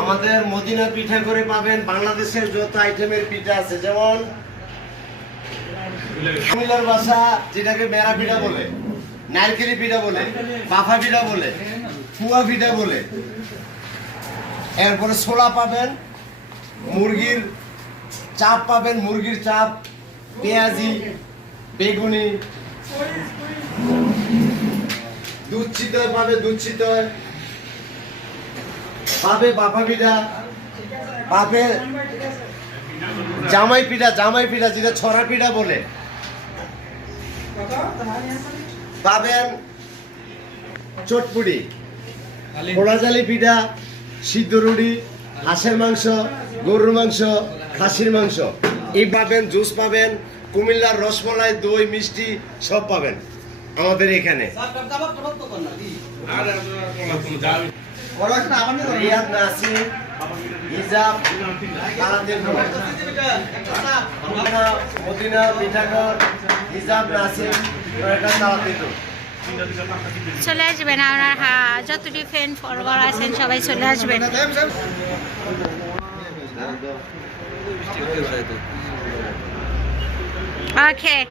আমাদের মদিনা পিঠা করে পাবেন বাংলাদেশের যত আইটেমের পিঠা আছে, যেমন কুমিল্লার ভাষা যেটাকে মেরা পিঠা বলে, নারকেলি পিঠা বলে, বাফা পিঠা বলে, ফুয়া পিঠা বলে। এরপরে ছোলা পাবেন, মুরগির চাপ পাবেন, মুরগির চাপ, পেঁয়াজি, বেগুনি, দুধ চিতই পাবে, দুধ চিতই পাবে, বাফা পিঠা পাবে, জামাই পিঠা, জামাই পিঠা যেটা ছড়া পিঠা বলে পাবেন, চটপুরি, পোড়াজালি পিঠা, সিদ্ধ রুটি, হাঁসের মাংস, গরুর মাংস, খাসির মাংস এই পাবেন, জুস পাবেন, কুমিল্লার রসমলাই, দই, মিষ্টি সব পাবেন আমাদের এখানে। রিয়াদ নাসির হিজাব মদিনা পিঠাঘর হিজাব নাসির চলে আসবেন আপনার যতটি ফ্রেন্ড ফলোয়ার আছেন সবাই চলে আসবেন। ওকে।